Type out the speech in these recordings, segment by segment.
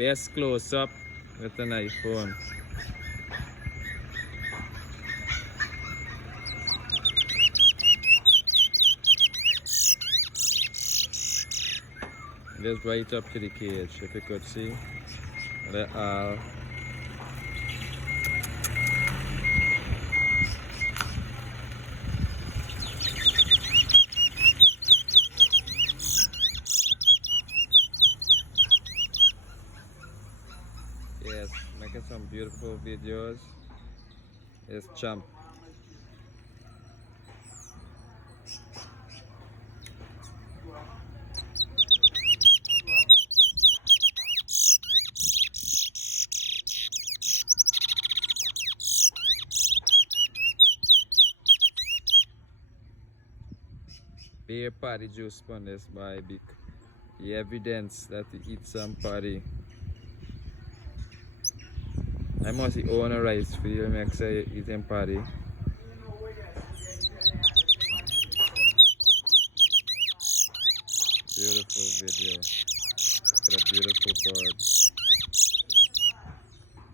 Best close up with an iPhone. Just right up to the cage, if you could see. The owl. Yes, making some beautiful videos. It's Champ. Beer patty juice on this by Big. The evidence that he eats some patty. I must own a rice field, make say eating patty. Beautiful video. Look at a beautiful bird.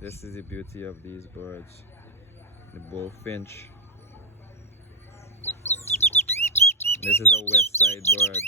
This is the beauty of these birds. The bullfinch. This is a west side bird.